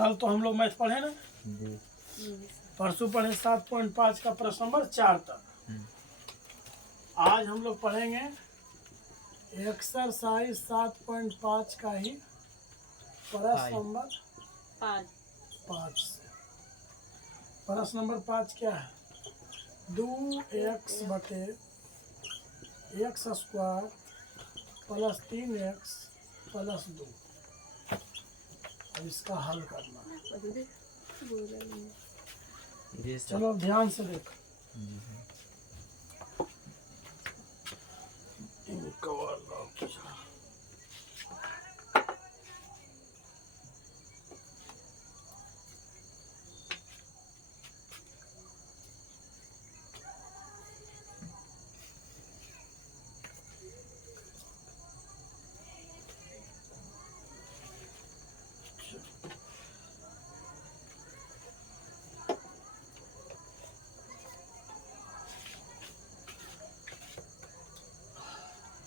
कल तो हम लोग मैथ पढ़े ना, परसों पढ़े 7.5 का प्रश्न नंबर 4 तक। आज हम लोग पढ़ेंगे एक्सरसाइज 7.5 का ही प्रश्न नंबर 5 से। प्रश्न नंबर 5 क्या है? 2x बटे x square plus 3x plus 2। अब इसका हल करना है। चलो अब ध्यान से देखो।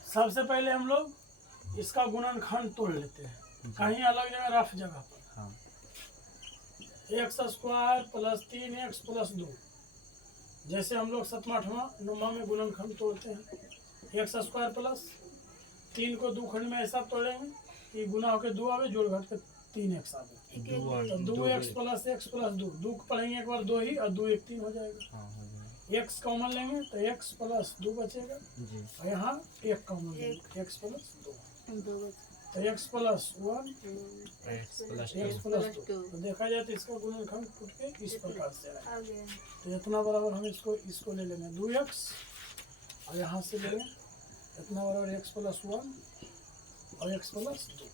सबसे पहले हम लोग इसका गुणनखंड तोड़ लेते हैं, कहीं अलग जगह, रफ जगह पर। X square plus 3x plus 2। जैसे हम लोग 7वां 8वां 9वां में गुणनखंड तोड़ते हैं, एक्स स्क्वायर प्लस 3 को 2 खंड में ऐसा तोड़ेंगे कि गुना होकर 2 आवे, जोड़ घट के 3x आवे, तो 2x प्लस x प्लस 2। 2 पढ़ेंगे एक बार 2 ही, और 2 1 3 हो जाएगा। x कॉमन लेंगे तो x प्लस 2 बचेगा, और यहाँ 1 कॉमन लेंगे, x प्लस 2 तो x प्लस 1 x प्लस 2। तो देखा जाए तो इसका गुणनखंड टूट के इस प्रकार से आएगा। तो इतना बराबर हम इसको ले लेंगे 2x, और यहाँ से लेंगे इतना बराबर x प्लस 1 और x प्लस 2।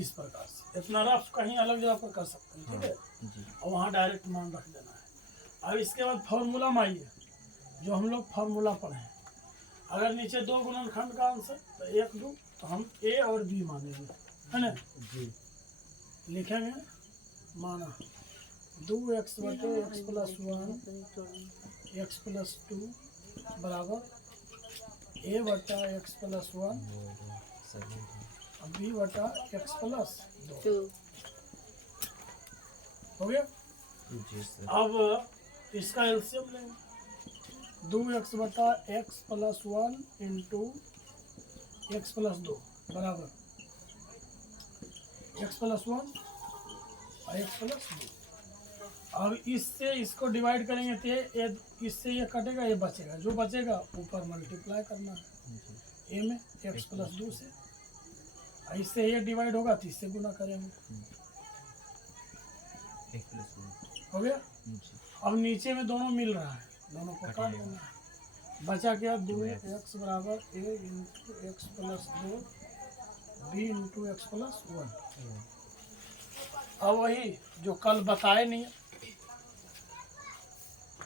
इस प्रकार से इतना रफ कहीं अलग जगह पर कर सकते हैं, ठीक है। और वहाँ डायरेक्ट मान रख देना है। अब इसके बाद फॉर्मूला में आइए, जो हम लोग फॉर्मूला पढ़े। अगर नीचे 2 गुणनखंड का आंसर तो 1 2, तो हम a और b मानेंगे, है ना जी। लिखेंगे माना 2x बटे x प्लस 1 x प्लस 2 बराबर a बटा x प्लस 1 b बटा x प्लस 2 हो गया। अब इसका एलसीएम लेंगे। 2x बटा x plus 1 into x plus 2 बराबर x प्लस 1 और x प्लस 2। अब इससे इसको डिवाइड करेंगे तो इससे ये कटेगा, ये बचेगा, जो बचेगा ऊपर मल्टीप्लाई करना है a में x प्लस 2 से, और इससे ये डिवाइड होगा तो इससे गुना करेंगे, हो गया। अब नीचे में दोनों मिल रहा है, दोनों को काट देना है। बचा क्या? 2x बराबर a into x plus 2 b into x plus 1। अब वही जो कल बताए नहीं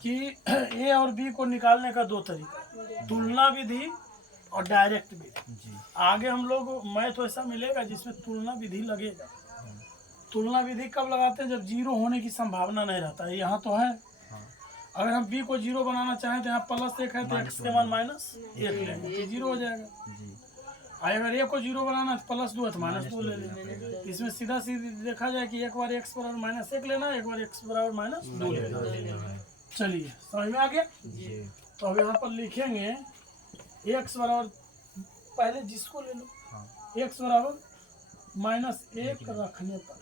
कि a और b को निकालने का 2 तरीका, तुलना विधि और डायरेक्ट विधि। आगे हम लोग मैथ वैसा मिलेगा जिसमें तुलना विधि लगेगा। तुलना विधि कब लगाते हैं? जब जीरो होने की संभावना नहीं रहता है। यहाँ तो है, अगर हम b को 0 बनाना चाहें तो यहाँ प्लस 1 है तो x के मान माइनस 1 लेंगे तो 0 हो जाएगा। अगर a को 0 बनाना है तो प्लस 2 है तो माइनस 2 ले लेंगे। इसमें सीधा सीधी देखा जाए कि एक बार x बराबर माइनस 1 लेना, एक बार x बराबर माइनस 2 लेना। चलिए समझ में आ गया। तो अब यहाँ पर लिखेंगे x बराबर, पहले जिसको ले लो, x बराबर -1 रखने पर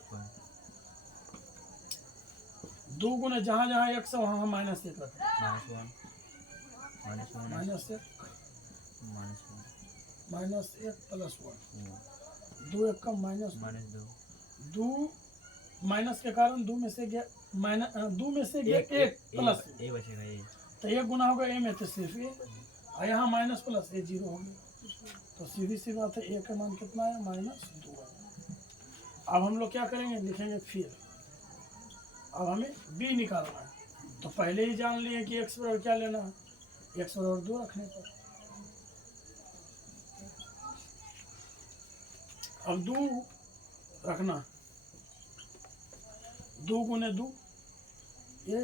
2 गुना जहाँ जहाँ x है वहाँ -1 रखें, -1 प्लस 1, 2 1 का -2 माइनस के कारण 2 में से गया 1 प्लस तो 1 गुना होगा a में तो सिर्फ a, और यहाँ माइनस प्लस a 0 हो गया। तो सीधी सी बात है a का मान कितना है? -2 है। अब हम लोग क्या करेंगे? लिखेंगे फिर अब हमें b निकालना है। तो पहले ही जान लिए कि x बराबर क्या लेना है, x बराबर 2 रखने पर। अब 2 रखना, 2 गुने 2 ये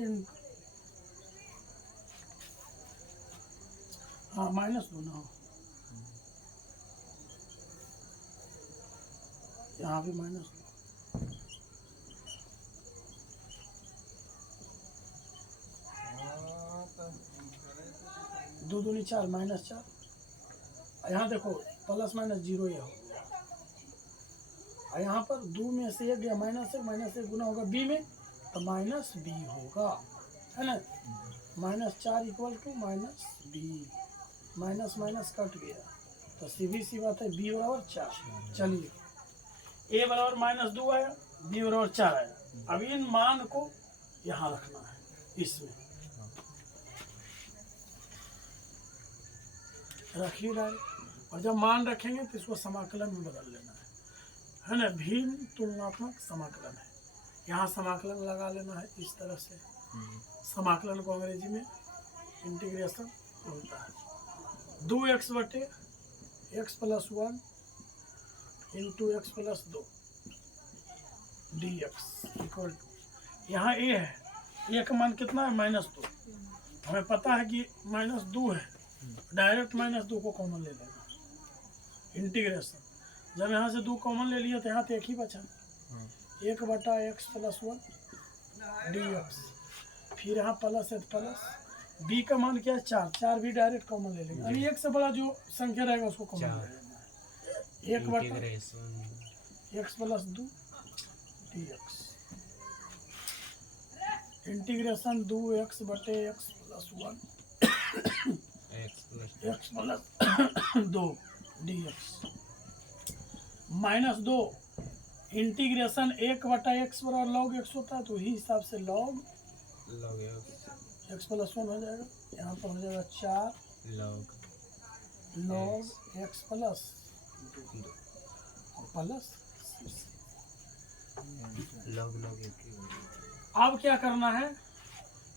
हाँ -2 ना हो, यहाँ भी -2 2 दूनी 4 -4। यहाँ देखो प्लस माइनस 0 ये हो गया। और यहाँ पर 2 में से 1 गया -1 गुना होगा b में तो माइनस b होगा, है ना। -4 equal to -b, minus minus cut गया तो सीधी सी बात है b बराबर 4। चलिए a बराबर -2 आया, b बराबर 4 आया। अब इन मान को यहाँ रखना है इसमें, रखिए डायरेक्ट। और जब मान रखेंगे तो इसको समाकलन में बदल लेना है ना। भिन्न तुलनात्मक समाकलन है, यहाँ समाकलन लगा लेना है इस तरह से। समाकलन को अंग्रेजी में इंटीग्रेशन बोलता है। 2x बटे x plus 1 into x plus 2 dx equal to, यहाँ a है, a का मान कितना है -2। हमें पता है कि -2 है, डायरेक्ट -2 को कॉमन ले लेना, इंटीग्रेशन। जब यहाँ से 2 कॉमन ले लिया तो यहाँ तो एक ही बचा, 1 बटा x प्लस 1 dx। फिर यहाँ प्लस है प्लस, b का मान क्या है 4, 4 भी डायरेक्ट कॉमन ले लेंगे। अभी एक से बड़ा जो संख्या रहेगा उसको कॉमन ले लेना है। 1 बटा x plus 2 dx integration 2x बटे x plus 1 x plus 2 dx -2 integration 1 बटा x बराबर log x होता है तो ही हिसाब से log x प्लस 1 हो जाएगा। यहाँ पर हो जाएगा 4 log x plus 2 plus log अब क्या करना है,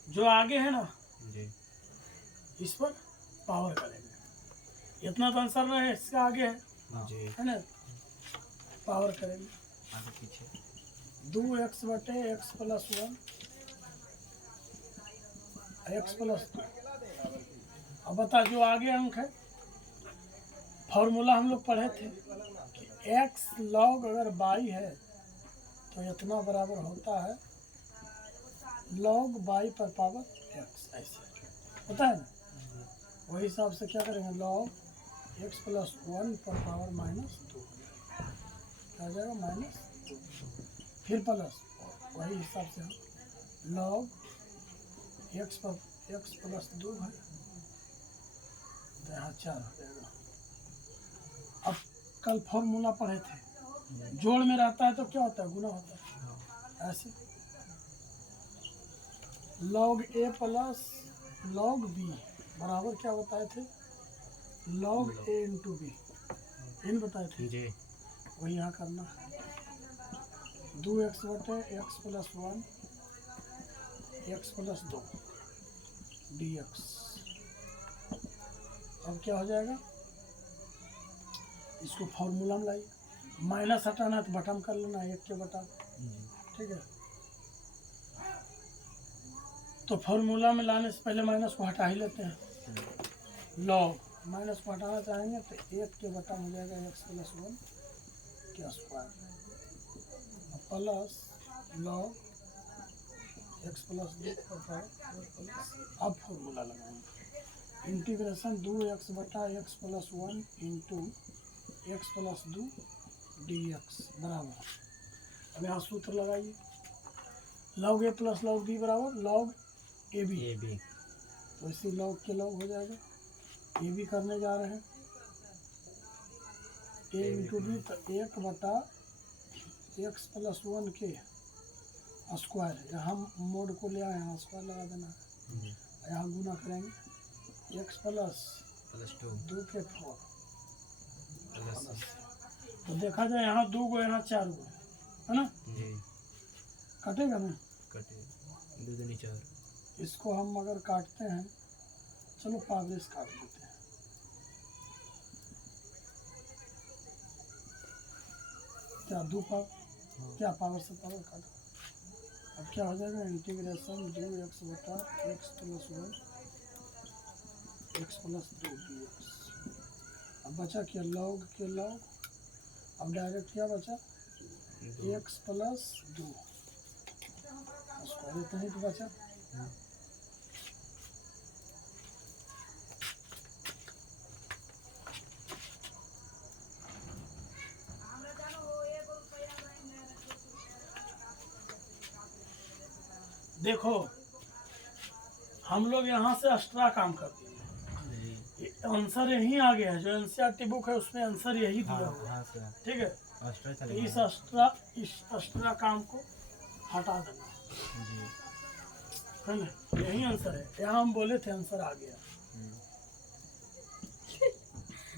जो आगे है ना जी इस पर पावर करेंगे। इतना तो आंसर नहीं है, इसका आगे है ना, पावर करेंगे आगे पीछे। 2x बटे x प्लस 1 x प्लस 2। अब बता जो आगे अंक है, फॉर्मूला हम लोग पढ़े थे कि x log अगर y है तो इतना बराबर होता है log y पर पावर x, ऐसे होता है ना। वही हिसाब से क्या करेंगे, log x प्लस 1 पर पावर -2 क्या हो जाएगा -2, फिर प्लस, वही हिसाब से हम log x पर x प्लस 2 है तो यहाँ 4 हो जाएगा। अब कल फॉर्मूला पढ़े थे, जोड़ में रहता है तो क्या होता है, गुना होता है। ऐसे log a plus log b बराबर क्या बताए थे, log a इंटू b, इन बताए थे जी। वही यहाँ करना है। 2x बटे x plus 1 x plus 2 dx। अब क्या हो जाएगा, इसको फॉर्मूला में लाइए, माइनस हटाना है तो बटन कर लेना 1 के बटा, ठीक है। तो फॉर्मूला में लाने से पहले माइनस को हटा ही लेते हैं। लॉग माइनस को हटाना चाहेंगे तो 1 के बटा हो जाएगा x प्लस 1 के square plus log x plus 2 plus. अब फॉर्मूला लगाएंगे, इंटीग्रेशन 2x बटा x plus 1 into x plus 2 dx बराबर। अब यहाँ सूत्र लगाइए, log a plus log b बराबर log ए बी, तो इसी log के log हो जाएगा। ए बी करने जा रहे हैं, a इंटू बी तो 1 बटा x प्लस 1 के स्क्वायर, यहाँ मोड को ले आए, यहाँ स्क्वायर लगा देना है, यहाँ गुना करेंगे x प्लस 2 के 4 प्लस। तो देखा जाए यहाँ 2 गो यहाँ 4 गो है ना, कटेगा ना, कटे 2 दूनी 4। इसको हम अगर काटते हैं, चलो पावरेज काट देते हैं, क्या 2 पावर, क्या पावर से पावर काटो। अब क्या हो जाएगा, इंटीग्रेशन 2x बटा x plus 1 x plus 2 dx। अब बचा क्या, log के log, अब डायरेक्ट क्या बचा, x प्लस 2 स्क्वायर, इतना ही तो बचा। देखो हम लोग यहाँ से एक्स्ट्रा काम कर दिए, जी। आंसर यहीं आ गया है, जो एनसीईआरटी बुक है उसमें आंसर यही दिया हाँ हुआ है। हाँ सर, ठीक है, एक्स्ट्रा तो चलेगा। इस एक्स्ट्रा काम को हटा देना जी। है ना, यही आंसर है। यहाँ हम बोले थे आंसर आ गया,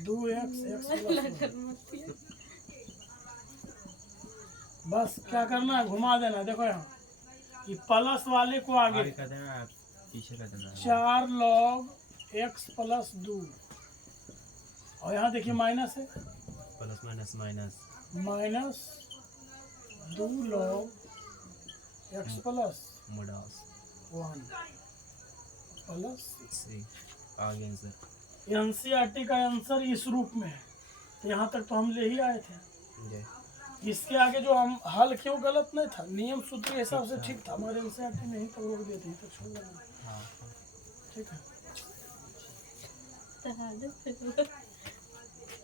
2x बस क्या करना है, घुमा देना। देखो यहाँ ये प्लस वाले को आगे आगे कर देना, आप पीछे कर देना। 4 log x प्लस 2, और यहाँ देखिए माइनस है, plus minus minus minus 2 log x plus मोडास 1 प्लस 6 आगे आंसर। एनसीईआरटी का आंसर इस रूप में है। तो यहाँ तक तो हम ले ही आए थे, जी। इसके आगे जो हम हल क्यों गलत नहीं था, नियम सूत्र के हिसाब से ठीक था, हमारे एनसीईआरटी में ही तो रोक देते हैं तो छोड़ देना। हाँ ठीक है,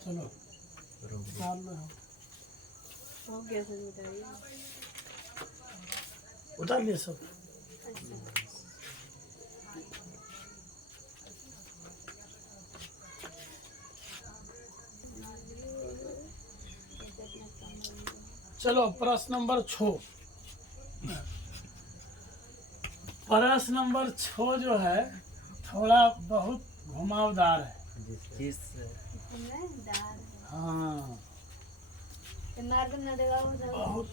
चलो रोक दो। मार लो हम उतार लिए सब। चलो प्रश्न नंबर 6, प्रश्न नंबर 6 जो है थोड़ा बहुत घुमावदार है। जिस हाँ बहुत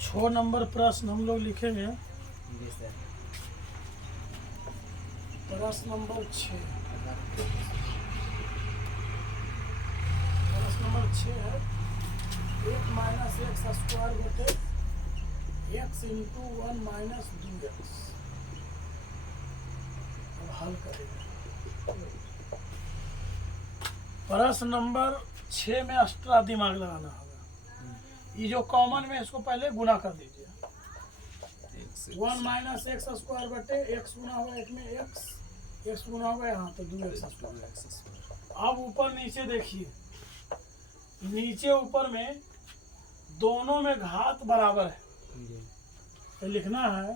छः नंबर प्रश्न हम लोग लिखेंगे। जी सर। प्रश्न नंबर 6, प्रश्न नंबर 6 है 1 माइनस एक्स स्क्वायर बटे एक्स इंटू 1 माइनस 2x। अब हल करेंगे। प्रश्न नंबर 6 में एक्स्ट्रा दिमाग लगाना होगा। ये जो कॉमन में इसको पहले गुना कर दीजिए। 1 माइनस एक्स स्क्वायर बटे एक्स गुना होगा एक में एक्स गुना होगा यहाँ तो 2x स्क्वायर। अब ऊपर नीचे देखिए, नीचे ऊपर में दोनों में घात बराबर है, तो लिखना है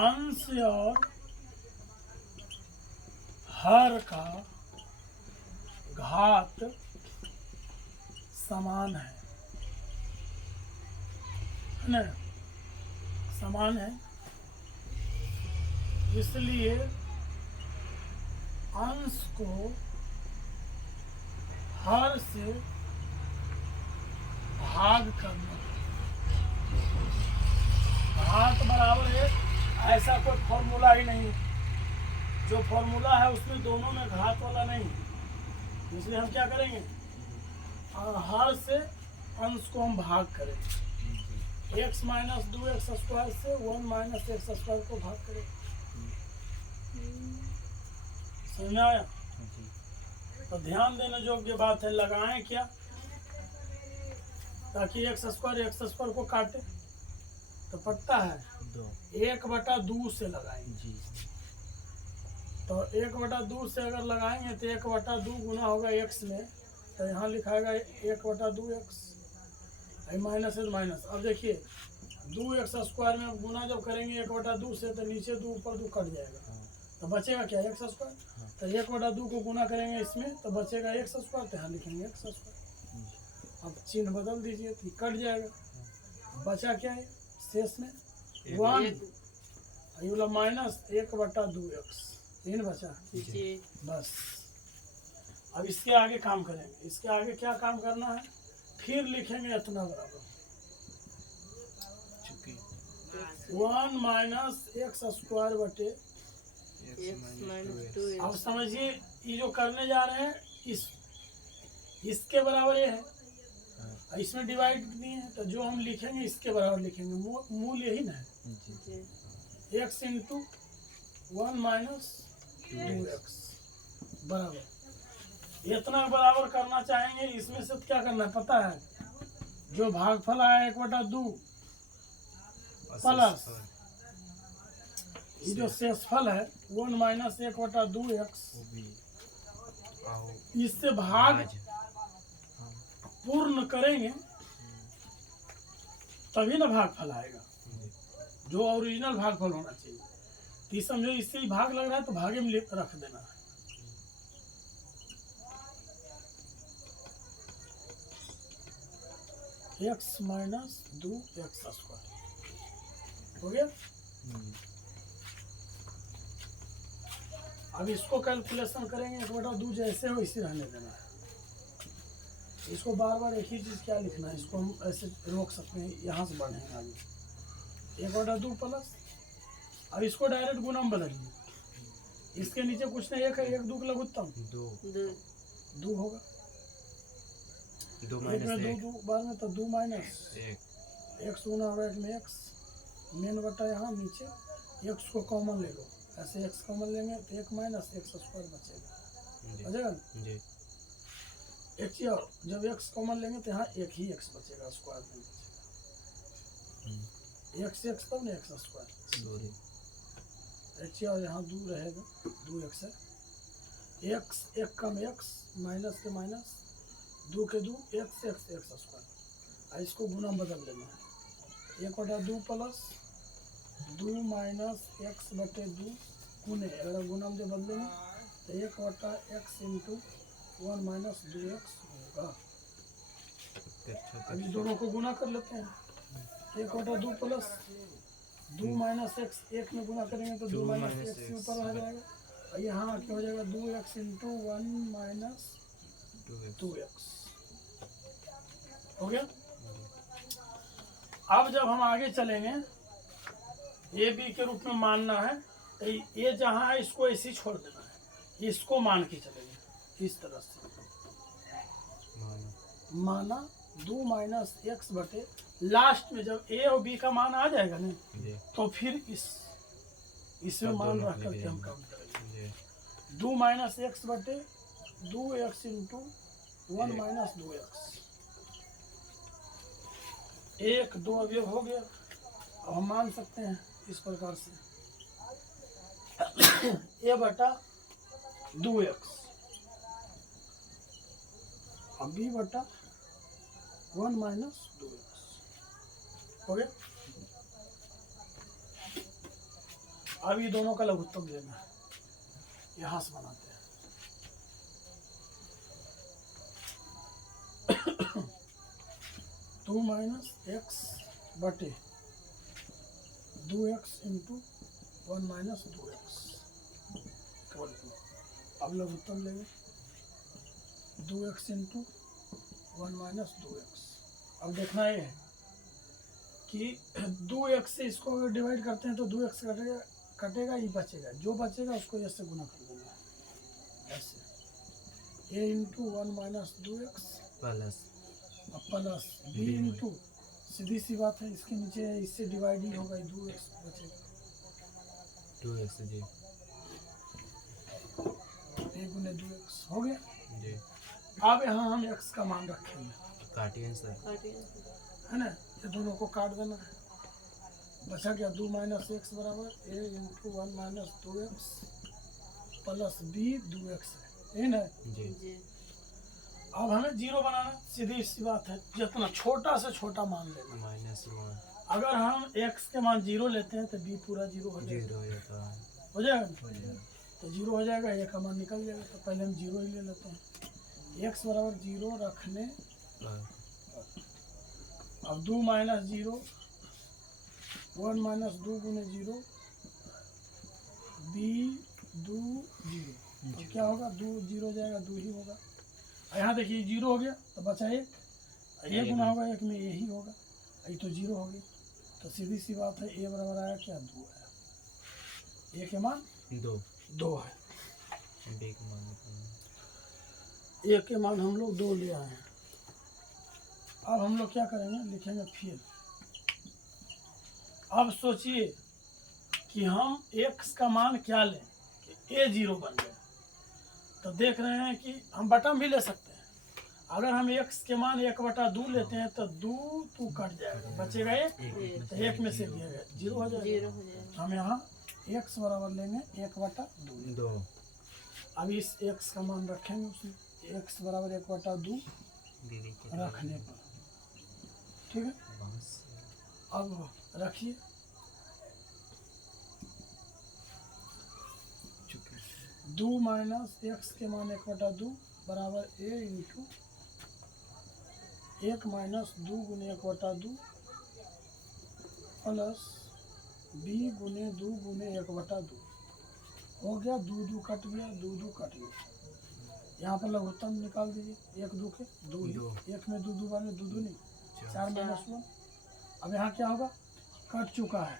अंश और हर का घात समान है ना, समान है, इसलिए अंश को हर से भाग करना। घात बराबर है, ऐसा कोई फॉर्मूला ही नहीं, जो फॉर्मूला है उसमें दोनों में घात वाला नहीं, इसलिए हम क्या करेंगे, हर से अंश को हम भाग करेंगे। x माइनस 2x स्क्वायर से 1 माइनस एक्स स्क्वायर को भाग करेंगे। समझ में आया? तो ध्यान देने योग्य बात है, लगाएं क्या ताकि एक्स स्क्वायर को काटे, तो पड़ता है 1/2 से लगाएंगे। जी। तो 1/2 से अगर लगाएंगे तो 1/2 गुना होगा x में, तो यहाँ लिखाएगा 1/2x, माइनस है माइनस। अब देखिए 2x स्क्वायर में गुना जब करेंगे 1/2 से, तो नीचे 2 ऊपर 2 कट जाएगा, तो बचेगा क्या x स्क्वायर। तो 1/2 को गुना करेंगे इसमें तो बचेगा x स्क्वायर, तो यहाँ लिखेंगे x स्क्वायर। अब चिन्ह बदल दीजिए तो कट जाएगा, बचा क्या है शेष में 1, ये वाला माइनस 1/2x, इन बचा बस। अब इसके आगे काम करेंगे, इसके आगे क्या काम करना है, फिर लिखेंगे इतना बराबर 1 माइनस एक्स स्क्वायर बटे। अब समझिए ये जो करने जा रहे हैं इसके बराबर ये है, इसमें डिवाइड दिए हैं, तो जो हम लिखेंगे इसके बराबर लिखेंगे, मूल यही ना है, x इंटू 1 माइनस 2x बराबर। इतना बराबर करना चाहेंगे, इसमें से क्या करना है पता है, जो भागफल आया 1/2 प्लस ये जो शेषफल है 1 माइनस 1/2x, वो भी आओ इससे भाग आज हाँ पूर्ण करेंगे तभी ना भागफल आएगा, जी जो ओरिजिनल भागफल होना चाहिए। तो ये समझो इससे ही भाग लग रहा है तो भागे में रख देना है। x माइनस 2x² हो गया। अब इसको कैलकुलेशन करेंगे 1/2 जैसे हो इसे रहने देना है। इसको बार बार एक ही चीज़ क्या लिखना है, इसको हम ऐसे रोक सकते हैं, यहाँ से बढ़ेंगे आगे 1/2 प्लस, अब इसको डायरेक्ट गुना में बदलिए, इसके नीचे कुछ नहीं, एक है 1 2 का लघुत्तम दो होगा, 2 एक में माइनस 2 बाद में तो 2 माइनस 1 x गुना होगा, एक में x मेन बटा यहाँ नीचे x को कॉमन ले लो, ऐसे x कॉमन लेंगे तो 1 माइनस x² बचेगा, बचेगा ना? जी एक चीज और, जब x कॉमन लेंगे तो यहाँ एक ही x बचेगा, स्क्वायर नहीं बचेगा, x तब ना x² सॉरी एक चीज और, यहाँ 2 रहेगा, 2x है, x 1 कम x माइनस के माइनस 2 के 2 x², इसको गुना में बदल देना है 1/2 प्लस 2 माइनस x/2 गुने, अगर गुना में जो बदलेंगे तो 1/x इंटू 1 माइनस 2x होगा। अभी दोनों को गुना कर लेते हैं, 1/2 प्लस 2 माइनस x, एक में गुना करेंगे तो 2 माइनस x के ऊपर आ जाएगा, और यहाँ क्या हो जाएगा 2x इंटू 1 माइनस 2x हो गया। अब जब हम आगे चलेंगे ए बी के रूप में मानना है, तो ये जहाँ है इसको ऐसे ही छोड़ देना है, इसको मान के चलेंगे इस तरह से, माना 2 माइनस x बटे, लास्ट में जब a और b का मान आ जाएगा ना तो फिर इसमें मान रख करके हम काम करेंगे, 2 माइनस x बटे 2x इंटू 1 माइनस 2x, 1 2 अवयव हो गया। अब हम मान सकते हैं इस प्रकार से a बटा 2x और b बटा 1 माइनस 2x हो गया। अब ये दोनों का लघुत्तम लेना है, यहाँ से बनाते हैं 2 माइनस x बटे 2x इंटू 1 माइनस 2x, अब लघुत्तम लेंगे 2x इंटू 1 माइनस 2x। अब देखना ये है कि 2x से इसको अगर डिवाइड करते हैं तो 2x कटेगा ये बचेगा, जो बचेगा उसको ऐसे गुना कर देना है, ऐसे a into 1 minus 2x plus plus b into, सीधी सी बात है इसके नीचे इससे डिवाइड ही होगा, 2x बचेगा 2x जी a गुने 2x हो गया जी। अब यहाँ हम x का मान रखेंगे, काटिए सर, है ना, ये दोनों को काट देना है, बचा क्या 2 माइनस x बराबर a into 1 minus 2x plus b 2x है ना जी। अब हमें जीरो बनाना, सीधी सी बात है, जितना छोटा से छोटा मान लेना, -1 अगर हम x के मान 0 लेते हैं तो b पूरा 0 हो जाएगा, 0 हो जाता है, हो जाएगा तो 0 हो जाएगा, a का मान निकल जाएगा, तो पहले हम 0 ही ले लेते हैं, x बराबर 0 रखने पर अब 2 माइनस 0 1 माइनस 2 गुने 0 b 2 0, तो क्या होगा 2 0 जाएगा 2 ही होगा, यहाँ देखिए 0 हो गया तो बचा 1, ये गुना होगा 1 में यही होगा, ये तो 0 हो गया, तो सीधी सी बात है a बराबर आया क्या 2 आया, a के मान 2 है, b का मान a के मान हम लोग 2 ले आए हैं। अब हम लोग क्या करेंगे, लिखेंगे फिर, अब सोचिए कि हम x का मान क्या लें कि a 0 बन गया, तो देख रहे हैं कि हम बटा भी ले सकते हैं, अगर हम x के मान 1/2 लेते हैं तो 2 कट जाएगा, बचेगा 1, तो 1 में से दिया गया 0 हो जाएगा, हम यहाँ एक्स बराबर लेंगे 1/2। 2 अब इस एक्स का मान रखेंगे उसमें, एक्स बराबर 1/2 दीदी के रखने पर, ठीक है। बस अब रखिए, चुके 2 माइनस एक्स के मान 1/2 बराबर a इंटू 1 माइनस 2 गुने 1/2 प्लस b गुने 2 गुने 1/2 हो गया। 2 कट गया, 2 कट गया। यहाँ पर लघुत्तम निकाल दीजिए, 1 2 के 2 ही, 1 में 2 बार में 2 नहीं, 4 माइनस 1। अब यहाँ क्या होगा, कट चुका है,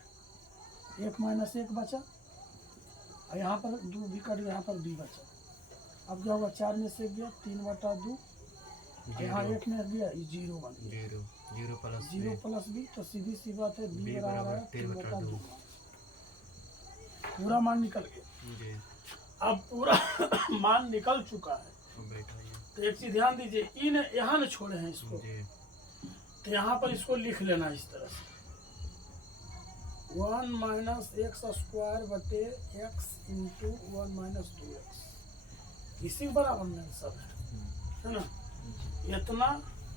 1 माइनस 1 बचा, और यहाँ पर 2 भी कट गया, यहाँ पर b बचा। अब क्या होगा, 4 में से गया 3/2, यहाँ 1 में गया 0 बन गया, 0 प्लस 0 प्लस b, तो सीधी सी बात है b बराबर है 3/2। पूरा मान निकल गया। जी अब पूरा मान निकल चुका है, बैठा तो एक चीज ध्यान दीजिए, इन यहाँ न छोड़े हैं इसको, जी तो यहाँ पर इसको लिख लेना इस तरह से, 1 माइनस एक्स स्क्वायर बटे एक्स इंटू 1 माइनस 2x, इसी बराबर में सब है ना। इतना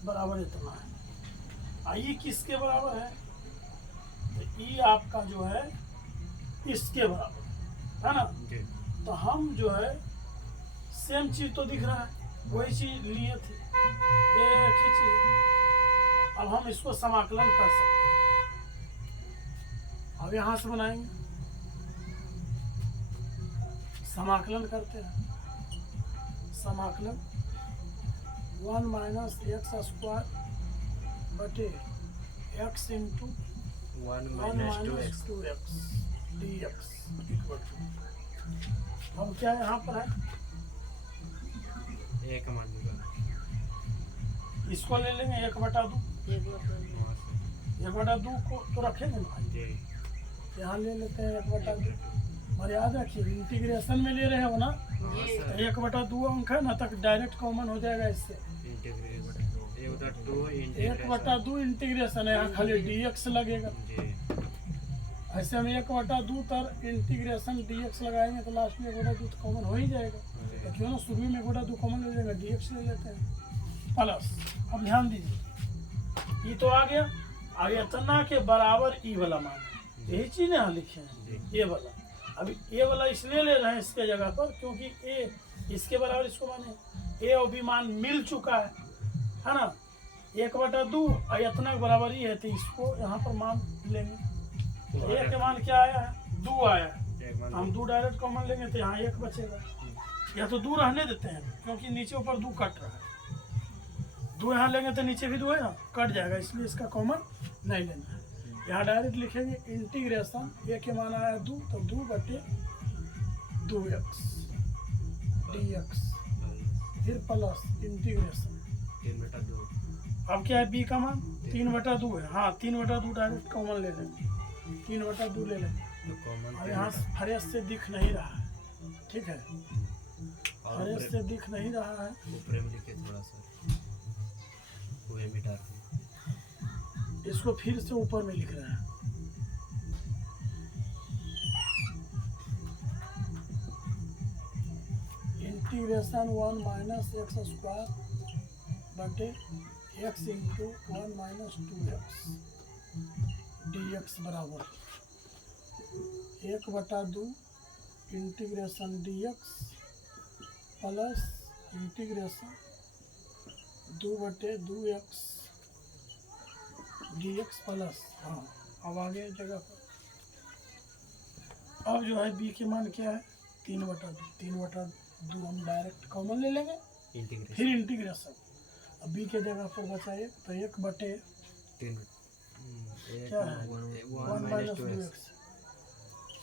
बराबर इतना है, आई किसके बराबर है, तो ई आपका जो है इसके बराबर है ना। जी तो हम जो है सेम चीज तो दिख रहा है, वही चीज लिए थे, ये एक ही चीज। अब हम इसको समाकलन कर सकते हैं, अब यहाँ से बनाएंगे, समाकलन करते हैं, समाकलन 1 माइनस एक्स स्क्वायर बटे x into 1 1 minus minus 2x 2x dx equal to, हम क्या यहाँ पर है, एक मान निकाल इसको ले लेंगे 1/2, 1/2 को तो रखेंगे ना, जी यहाँ ले लेते हैं 1/2। और याद रखिए इंटीग्रेशन में ले रहे हो ना, तो 1/2 अंक है ना, तक डायरेक्ट कॉमन हो जाएगा इससे, 1/2 इंटीग्रेशन है, यहाँ खाली dx लगेगा। जी ऐसे हम 1/2 तर इंटीग्रेशन dx लगाएंगे तो लास्ट में 1/2 तो कॉमन हो ही जाएगा, तो क्यों ना शुरू में 1/2 कॉमन ले जाएगा, dx ले लेते हैं प्लस। अब ध्यान दीजिए, ये तो आ गया, आगे इतना के बराबर ई वाला मान, यही चीज यहाँ लिखे हैं, ये वाला। अभी ए वाला इसलिए ले रहे हैं इसके जगह पर, क्योंकि ए इसके बराबर इसको माने, ए और बी मान मिल चुका है ना, 1/2 और इतना के बराबर ही है, तो इसको यहाँ पर मान लेंगे। ए के मान क्या आया है, 2 आया है, हम 2 डायरेक्ट कॉमन लेंगे तो यहाँ 1 बचेगा, या तो 2 रहने देते हैं, क्योंकि नीचे ऊपर 2 कट रहा है, 2 यहाँ लेंगे तो नीचे भी 2 है ना, कट जाएगा, इसलिए इसका कॉमन नहीं लेना है। यहाँ डायरेक्ट लिखेंगे इंटीग्रेशन, ए के मान आया 2, तो 2 बटे 2x dx, फिर प्लस इंटीग्रेशन, 3/2 अब क्या है बी का मान 3/2 है, हाँ 3/2 डायरेक्ट कॉमन ले लेंगे, 3/2 ले लेंगे। तो कॉमन और यहाँ फ्रेश से दिख नहीं रहा है, ठीक है, फ्रेश से दिख नहीं रहा है, ऊपर में लिखे थोड़ा सा वो मिटा के इसको फिर से ऊपर में लिख रहे हैं, इंटीग्रेशन 1 माइनस एक्स स्क्वायर बटे x into 1 minus 2x dx बराबर 1/2 integration dx plus integration 2/2x dx plus, हाँ अब आ गया जगह पर। अब जो है b के मान क्या है 3/2 हम डायरेक्ट कॉमन ले लेंगे, इंटीग्रेशन फिर इंटीग्रेशन, अब b के जगह पर बचा 1, तो 1 बटे 3 क्या है 1 minus 2x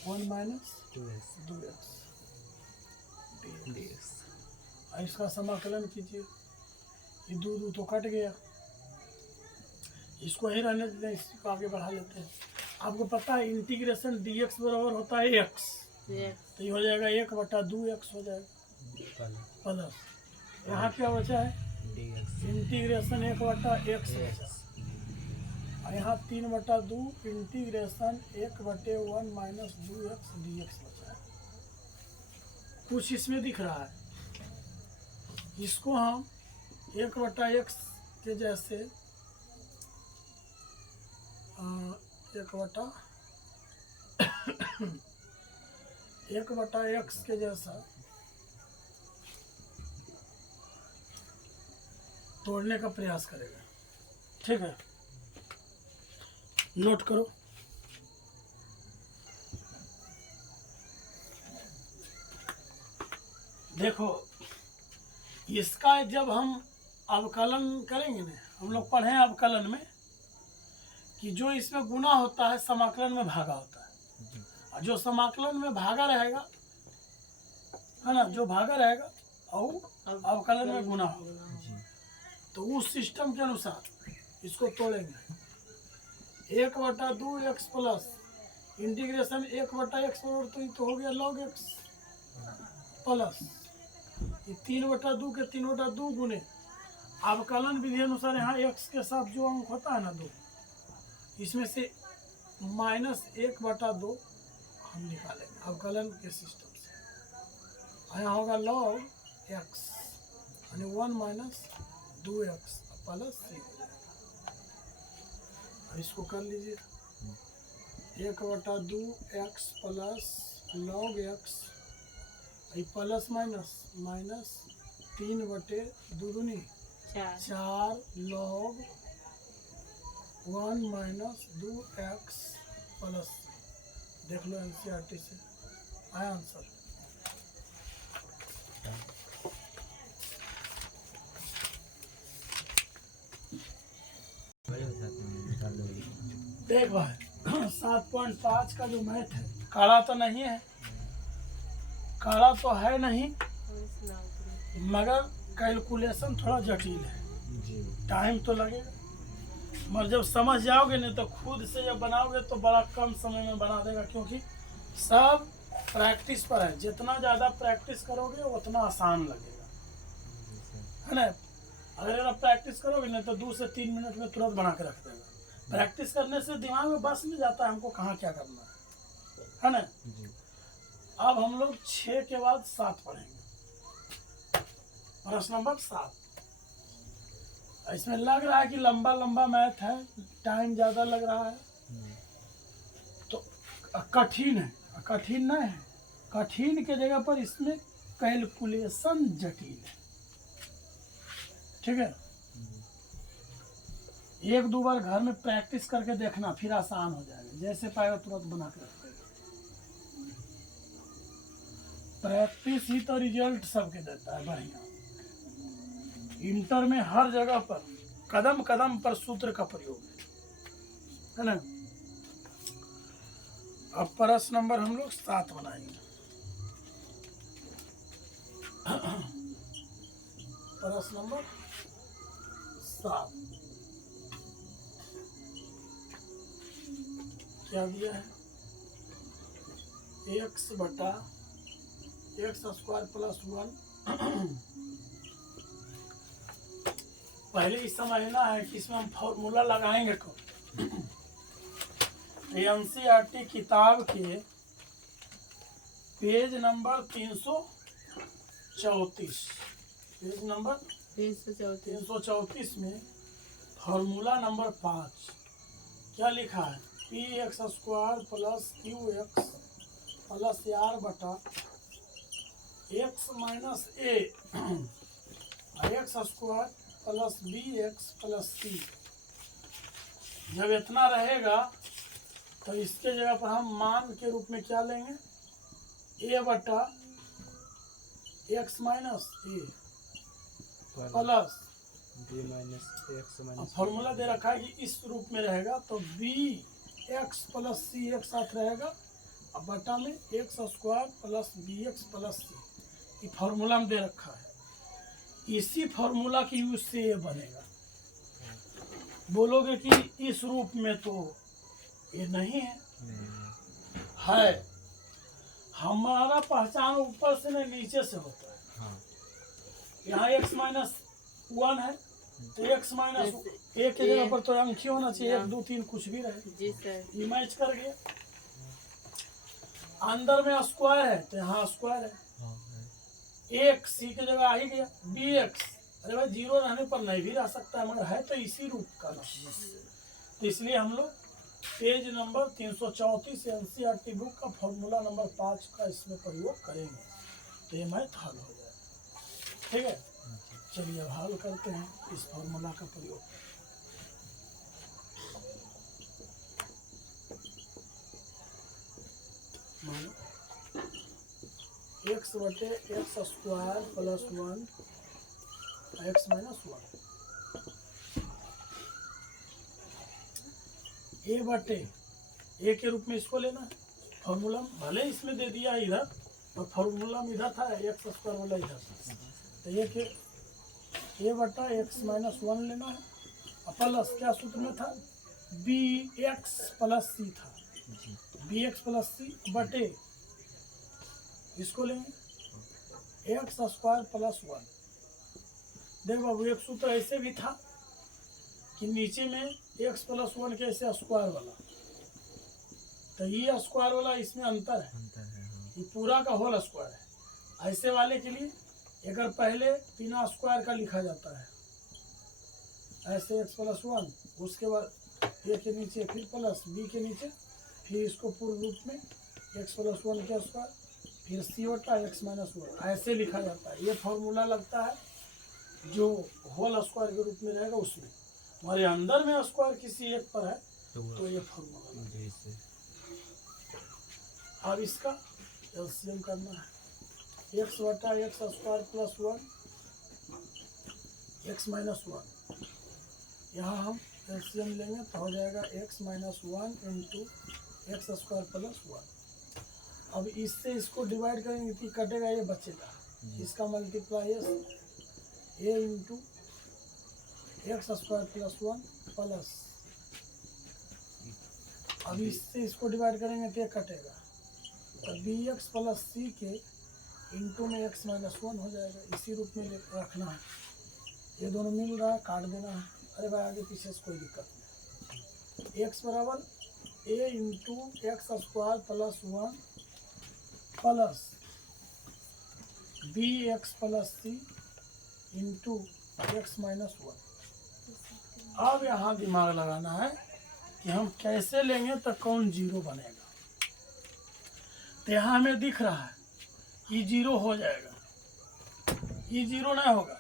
1 minus 2x 2x dx इसका समाकलन कीजिए, ये 2 तो कट गया, इसको ही रहने देते हैं, इसको आगे बढ़ा लेते हैं। आपको पता है इंटीग्रेशन dx बराबर होता है x, तो ये हो जाएगा 1/2x हो जाएगा प्लस, यहाँ क्या बचा है dx इंटीग्रेशन 1/x बचा, और यहाँ 3/2 इंटीग्रेशन 1/1 माइनस 2x dx बचा है। कुछ इसमें दिख रहा है, इसको हम 1/x के जैसे 1/x के जैसा तोड़ने का प्रयास करेगा। ठीक है, नोट करो। देखो, इसका जब हम अवकलन करेंगे ना, हम लोग पढ़े हैं अवकलन में कि जो इसमें गुना होता है समाकलन में भागा होता है, और जो समाकलन में भागा रहेगा है ना, जो भागा रहेगा और अवकलन में गुना होगा। तो उस सिस्टम के अनुसार इसको तोड़ेंगे। 1/2 x प्लस इंटीग्रेशन 1/x तो ये तो हो गया log x प्लस ये 3/2 के 3/2 गुने अवकलन विधि अनुसार यहाँ x के साथ जो अंक होता है ना 2, इसमें से -1/2 हम निकालेंगे अवकलन के सिस्टम से। यहाँ होगा log x यानी 1 माइनस 2x प्लस 3 हो जाएगा। इसको कर लीजिए 1/2 x plus log x plus minus 3/2 4 log 1 minus 2x plus. देख लो एनसीईआरटी से आया आंसर। देख भाई 7.5 का जो मैथ है, काला तो नहीं है, काला तो है नहीं, मगर कैलकुलेशन थोड़ा जटिल है, टाइम तो लगेगा। मगर जब समझ जाओगे नहीं तो खुद से जब बनाओगे तो बड़ा कम समय में बना देगा, क्योंकि सब प्रैक्टिस पर है। जितना ज़्यादा प्रैक्टिस करोगे उतना आसान लगेगा, है ना। अगर आप प्रैक्टिस करोगे नहीं तो 2 से 3 मिनट में तुरंत बना के रख देगा। प्रैक्टिस करने से दिमाग में बस नहीं जाता है हमको कहाँ क्या करना है ना। अब हम लोग 6 के बाद 7 पढ़ेंगे। प्रश्न नंबर 7। इसमें लग रहा है कि लंबा मैथ है, टाइम ज़्यादा लग रहा है, तो कठिन है। कठिन नहीं है, कठिन के जगह पर इसमें कैलकुलेशन जटिल है। ठीक है, 1-2 बार घर में प्रैक्टिस करके देखना, फिर आसान हो जाएगा। जैसे पाएगा तुरंत बना के रख देगा। प्रैक्टिस ही तो रिजल्ट सबके देता है बढ़िया। इंटर में हर जगह पर कदम कदम पर सूत्र का प्रयोग है ना। अब प्रश्न नंबर हम लोग 7 बनाएंगे। प्रश्न नंबर 7 क्या दिया है? x/x² plus 1। पहले ही समझना है कि इसमें हम फॉर्मूला लगाएंगे कब। एनसीईआरटी किताब के पेज नंबर 334, पेज नंबर 334 में फॉर्मूला नंबर 5 क्या लिखा है? px² plus qx plus r बटा x minus a x² plus bx plus c। जब इतना रहेगा तो इसके जगह पर हम मान के रूप में क्या लेंगे? a बटा x minus a plus b minus x minus. Formula दे रखा है कि इस रूप में रहेगा तो bx प्लस c एक साथ रहेगा, अब बटा में x² plus bx plus c। ये फॉर्मूला में दे रखा है। इसी फॉर्मूला की यूज से ये बनेगा। बोलोगे कि इस रूप में तो ये नहीं है, है। हमारा पहचान ऊपर से नहीं नीचे से होता है। यहाँ x माइनस 1 है, तो एक्स माइनस एक की जगह पर तो अंक ही होना चाहिए, 1 2 3 कुछ भी रहे, जी सर। ये मैच कर गया। अंदर में स्क्वायर है तो यहाँ स्क्वायर है, हाँ एक सी की जगह आ ही गया, बी एक्स। अरे भाई जीरो रहने पर नहीं भी रह सकता है, मगर है तो इसी रूप का ना। तो इसलिए हम लोग पेज नंबर 334 एनसीईआरटी बुक का फॉर्मूला नंबर 5 का इसमें प्रयोग करेंगे, तो ये मैथ हल हो जाएगा। ठीक है, चलिए अब हल करते हैं इस फॉर्मूला का प्रयोग। मानो एक्स बटे x square plus 1 x minus 1 ए बटे ए के रूप में इसको लेना है। फॉर्मूला भले इसमें दे दिया इधर, और फॉर्मूला में इधर था, एक्स स्क्वायर वाला इधर था, तो ए बटा एक्स माइनस 1 लेना है। और प्लस क्या सूत्र में था, बी एक्स प्लस सी था, बी एक्स प्लस सी बटे इसको लेंगे एक्स स्क्वायर प्लस 1। देख बाबू एक सूत्र ऐसे भी था कि नीचे में एक्स प्लस 1 के ऐसे स्क्वायर वाला, तो ये स्क्वायर वाला इसमें अंतर है, ये पूरा का होल स्क्वायर है। ऐसे वाले के लिए अगर पहले बिना स्क्वायर का लिखा जाता है, ऐसे एक्स प्लस 1, उसके बाद ए के नीचे फिर प्लस, बी के नीचे फिर इसको पूर्ण रूप में एक्स प्लस 1 के स्क्वायर, फिर सी बटा एक्स माइनस 1, ऐसे लिखा जाता है। ये फॉर्मूला लगता है जो होल स्क्वायर के रूप में रहेगा उसमें, हमारे अंदर में स्क्वायर किसी एक पर है तो ये फॉर्मूला। अब इसका एलसीएम करना है, एक्स बटा x square plus 1 x minus 1, यहाँ हम एलसीएम लेंगे तो हो जाएगा x minus 1 into x square plus 1। अब इससे इसको डिवाइड करेंगे तो कटेगा, ये बचेगा, इसका multiply a into x square plus 1 plus, अब इससे इसको डिवाइड करेंगे तो ये कटेगा, तो बी एक्स प्लस सी के इंटू में एक्स माइनस 1 हो जाएगा। इसी रूप में रखना है, ये दोनों मिल रहा है, काट देना है। अरे भाई आगे पीछे से कोई दिक्कत नहीं। एक्स बराबर a into x square plus 1 plus b x plus c into x minus 1। अब यहाँ दिमाग लगाना है कि हम कैसे लेंगे तो कौन जीरो बनेगा। तो यहाँ हमें दिख रहा है ये जीरो हो जाएगा, ये जीरो नहीं होगा,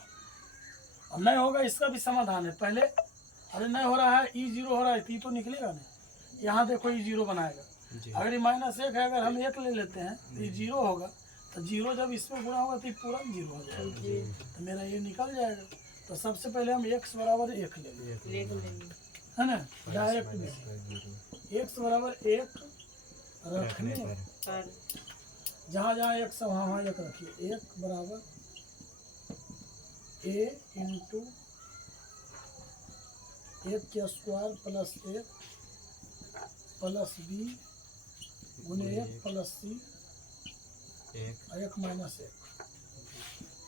और नहीं होगा इसका भी समाधान है। पहले अरे नहीं हो रहा है, ई जीरो हो रहा है तो ये तो निकलेगा नहीं। यहाँ देखो ये जीरो बनाएगा, अगर ये -1 है, अगर हम 1 ले लेते हैं तो ये जीरो होगा, तो जीरो जब इसमें गुणा होगा तो ये पूरा जीरो हो जाएगा, तो मेरा ये निकल जाएगा। तो सबसे पहले हम x बराबर 1 ले लेंगे, है ना, डायरेक्ट x बराबर 1 रखने पर जहाँ जहाँ x है वहाँ वहाँ 1 रखिए। 1 बराबर a इंटू 1 के स्क्वायर प्लस 1 प्लस b गुने 1 प्लस c 1 माइनस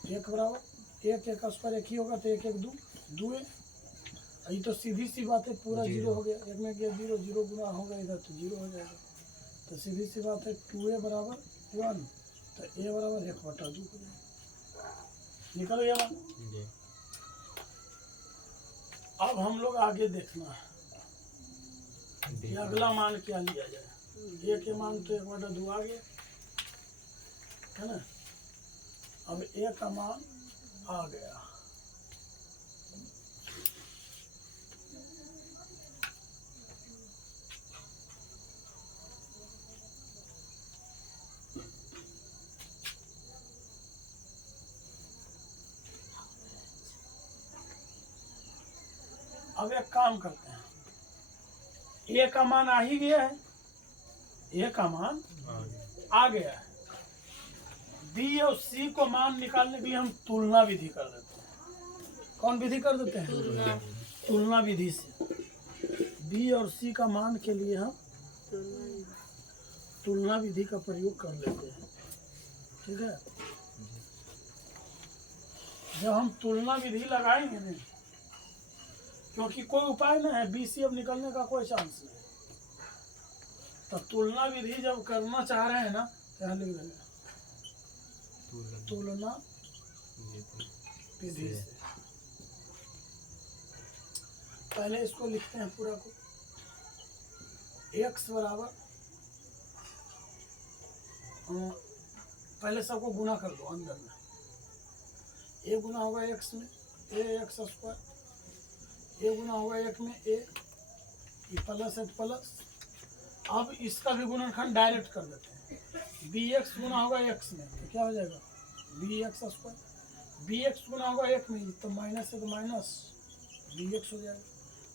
1 बराबर 1 का स्क्वायर 1 ही होगा, तो 1 1 2 है। ये तो सीधी सी बात है, पूरा जीरो हो गया, 1 में गया 0, 0 गुना होगा इधर तो 0 हो जाएगा। तो सीधी सी बात है 2a बराबर 1, तो a बराबर 1/2 हो जाएगा, निकल गया बात। अब हम लोग आगे देखना है कि अगला मान क्या लिया जाए। a के मान तो 1/2 आ गया, है ना। अब a का मान आ गया, अब एक काम करते हैं, a का मान आ ही गया है, a का मान आ गया है। b और c को मान निकालने के लिए हम तुलना विधि कर देते हैं। कौन विधि कर देते हैं? तुलना विधि से b और c का मान के लिए हम तुलना विधि का प्रयोग कर लेते हैं। ठीक है, जब हम तुलना विधि लगाएंगे ना क्योंकि कोई उपाय नहीं है, BC अब निकलने का कोई चांस नहीं। तो तुलना विधि जब करना चाह रहे हैं ना, क्या लिख रहे हैं, तुलना विधि से। पहले इसको लिखते हैं पूरा को, x बराबर, पहले सबको गुना कर दो अंदर में, a गुना होगा x में ax², a गुना होगा 1 में a, ये प्लस है प्लस। अब इसका भी गुणनखंड डायरेक्ट कर देते हैं, bx गुना होगा x में तो क्या हो जाएगा bx², bx गुना होगा 1 में तो माइनस है तो माइनस bx हो जाएगा।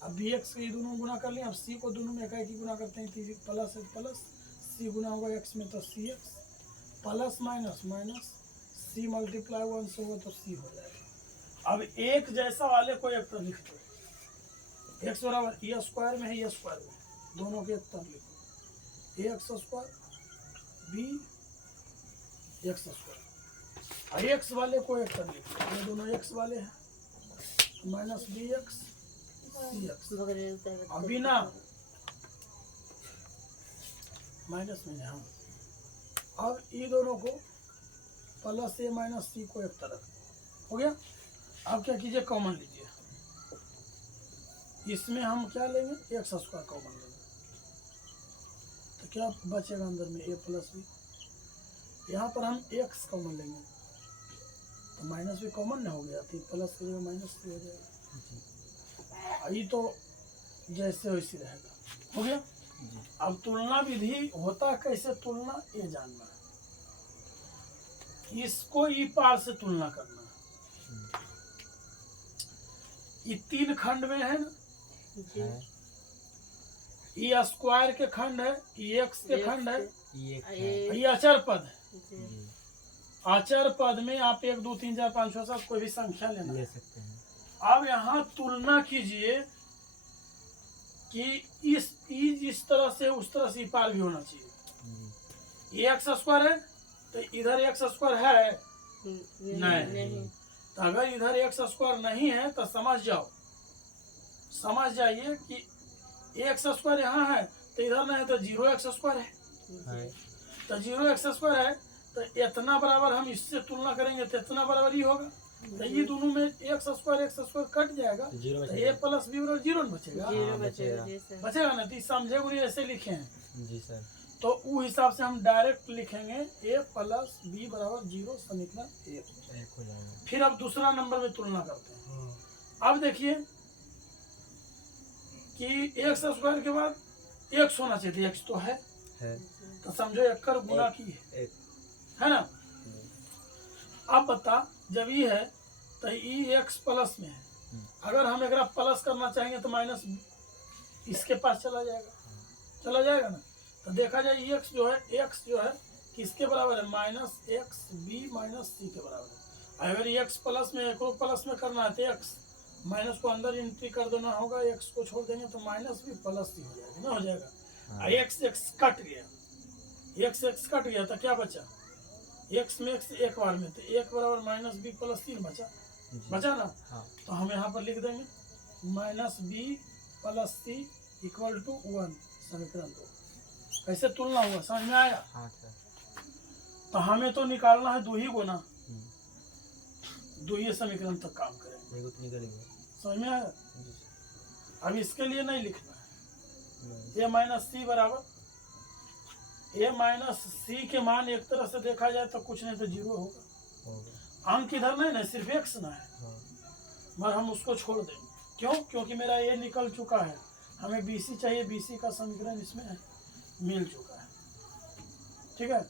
अब bx के दोनों गुना कर लिया, अब c को दोनों में एक गुना करते हैं, तो प्लस है प्लस, c गुना होगा x में तो cx, plus minus minus, c multiply 1 से होगा तो c हो जाएगा। अब एक जैसा वाले को एक तरफ लिख दो, x बराबर a² में है, a² में दोनों के एक तरफ लिखो, ax² bx², और x वाले को एक तरफ लिखो, ये दोनों x वाले हैं, माइनस bx cx, अभी ना माइनस में हम, अब ये दोनों को प्लस a माइनस c को एक तरफ हो गया। अब क्या कीजिए, कॉमन लीजिए, इसमें हम क्या लेंगे x² कॉमन लेंगे, तो क्या बचेगा अंदर में a प्लस b, यहाँ पर हम x कॉमन लेंगे तो माइनस भी कॉमन ना हो गया, तो प्लस की जगह माइनस हो जाएगा, ये तो जैसे वैसे रहेगा, हो गया। अब तुलना विधि होता कैसे, तुलना ये जानना है, इसको ई पार से तुलना करना है, ये 3 खंड में है ना, ये स्क्वायर के खंड है, ये x के खंड है, ये अचर पद है, अचर पद में आप 1 2 3 4 5 6 7 कोई भी संख्या लेना ले सकते हैं। अब यहाँ तुलना कीजिए कि इस तरह से उस तरह से पार भी होना चाहिए, ये x² है तो इधर x² है नहीं, तो अगर इधर x² नहीं है तो समझ जाइए कि x² यहाँ है तो इधर नहीं है तो 0x² है, तो 0x² है तो इतना बराबर हम इससे तुलना करेंगे तो इतना बराबर ही होगा, तो ये दोनों में x² कट जाएगा, तो a प्लस b बराबर 0 बचेगा ना, तो समझे उन्हें ऐसे लिखे हैं जी सर, तो उस हिसाब से हम डायरेक्ट लिखेंगे a प्लस b बराबर 0, समीकरण 1 हो जाएगा। फिर अब दूसरा नंबर में तुलना करते हैं, अब देखिए कि x² के बाद x होना चाहिए, x तो है तो समझो 1 कर गुना की है ना। अब बता, जब ये है तो ये x प्लस में है, अगर हम एक प्लस करना चाहेंगे तो माइनस इसके पास चला जाएगा ना, तो देखा जाए x जो है किसके बराबर है, माइनस एक्स बी माइनस सी के बराबर है। अगर x प्लस में एक प्लस में करना है तो x माइनस को अंदर एंट्री कर देना होगा, x को छोड़ देंगे तो माइनस भी प्लस ही हो जाएगा ना, हो जाएगा। x कट गया, x कट गया तो क्या बचा, x में x एक बार में, तो 1 बराबर माइनस बी प्लस 3 बचा ना, तो हम यहाँ पर लिख देंगे minus B plus C equal to 1, समीकरण 2। कैसे तुलना हुआ, समझ में आया? तो हमें तो निकालना है 2 ही गुना, 2 ही समीकरण तक काम करेंगे, समझ में आया? अब इसके लिए नहीं लिखना है, a माइनस सी बराबर a माइनस सी के मान एक तरह से देखा जाए तो कुछ नहीं तो 0 होगा, अंक इधर नहीं ना, सिर्फ x ना है, मगर हम उसको छोड़ देंगे, क्यों? क्योंकि मेरा a निकल चुका है, हमें BC चाहिए, BC का समीकरण इसमें मिल चुका है, ठीक है।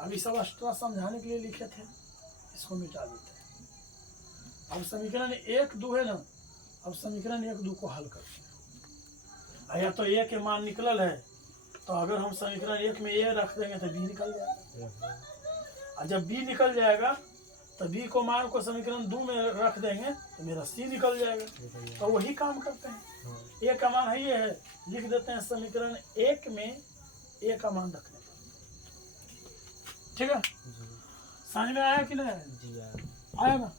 अभी सब एक्स्ट्रा समझाने के लिए लिखे थे, इसको मिटा देते हैं। अब समीकरण 1 2 है ना, अब समीकरण 1 2 को हल करते हैं, या तो a के मान निकलल है तो अगर हम समीकरण 1 में a रख देंगे तो b निकल जाएगा, और जब b निकल जाएगा तो b को मान को समीकरण 2 में रख देंगे तो मेरा c निकल जाएगा, तो वही काम करते हैं। a का मान है ये है, लिख देते हैं समीकरण 1 में a का मान रखने पर, ठीक है। समझ में आया कि नहीं? आया ना,